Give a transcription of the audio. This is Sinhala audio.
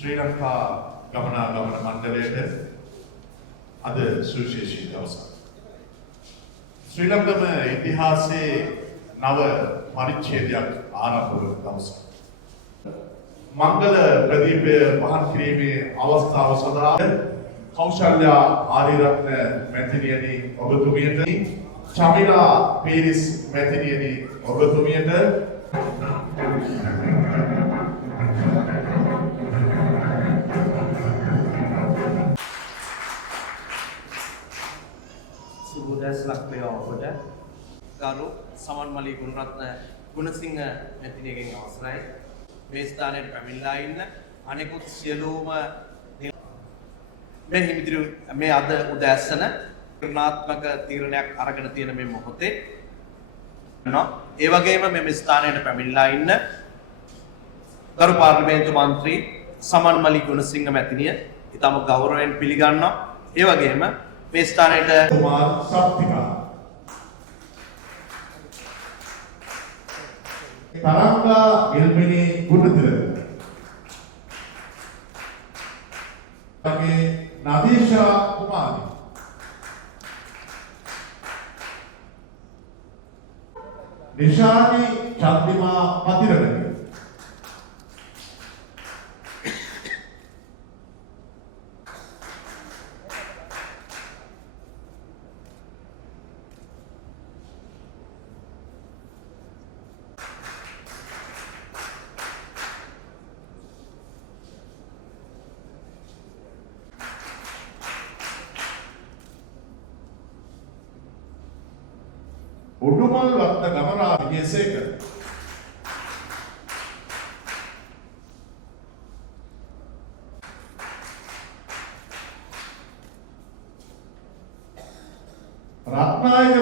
ශ්‍රී ලංකා ගමනාගමන මණ්ඩලයට අද සුවිශේෂී දවසක්. ශ්‍රී ලංකම ඉතිහාසයේ නව පරිච්ඡේදයක් ආරම්භ වන දවසක්. මංගල ප්‍රදීපය පහන් කිරීමේ අවස්ථාව සඳහා කෞශල්‍යා ආරියරත්න මැතිණියනි ඔබතුමියට, චමිලා පීරිස් මැතිණියනි ඔබතුමියට, සුබෝදෑස් ලක්වේවා ඔබට. ගරු සමන්මලී ගුණරත්න ගුණසිංහ මැතිණියගෙන් අවසරයි. මේ ස්ථානයට පැමිණලා ඉන්න අනෙකුත් සියලුම මේ හිමිදිරි මේ අද උදෑසන ක්‍රියාත්මක තීරණයක් අරගෙන තියෙන මේ මොහොතේ ඒ වගේම මේ ස්ථානයට පැමිණලා ඉන්න ගරු පාර්ලිමේන්තු මන්ත්‍රී සමන්මලී ගුණසිංහ මැතිණිය ඉතාම ගෞරවයෙන් පිළිගන්නවා. ඒ වගේම මේ ස්ථානයට කුමාර් සප්තිකා, තරංගා ඉල්මිනි ගුණතිලක, නදීෂා කුමාරි, නිශානි චන්දිමා පතිරණක, උඩුමල් රත්න ගමරා විජේසේකර, රත්නායක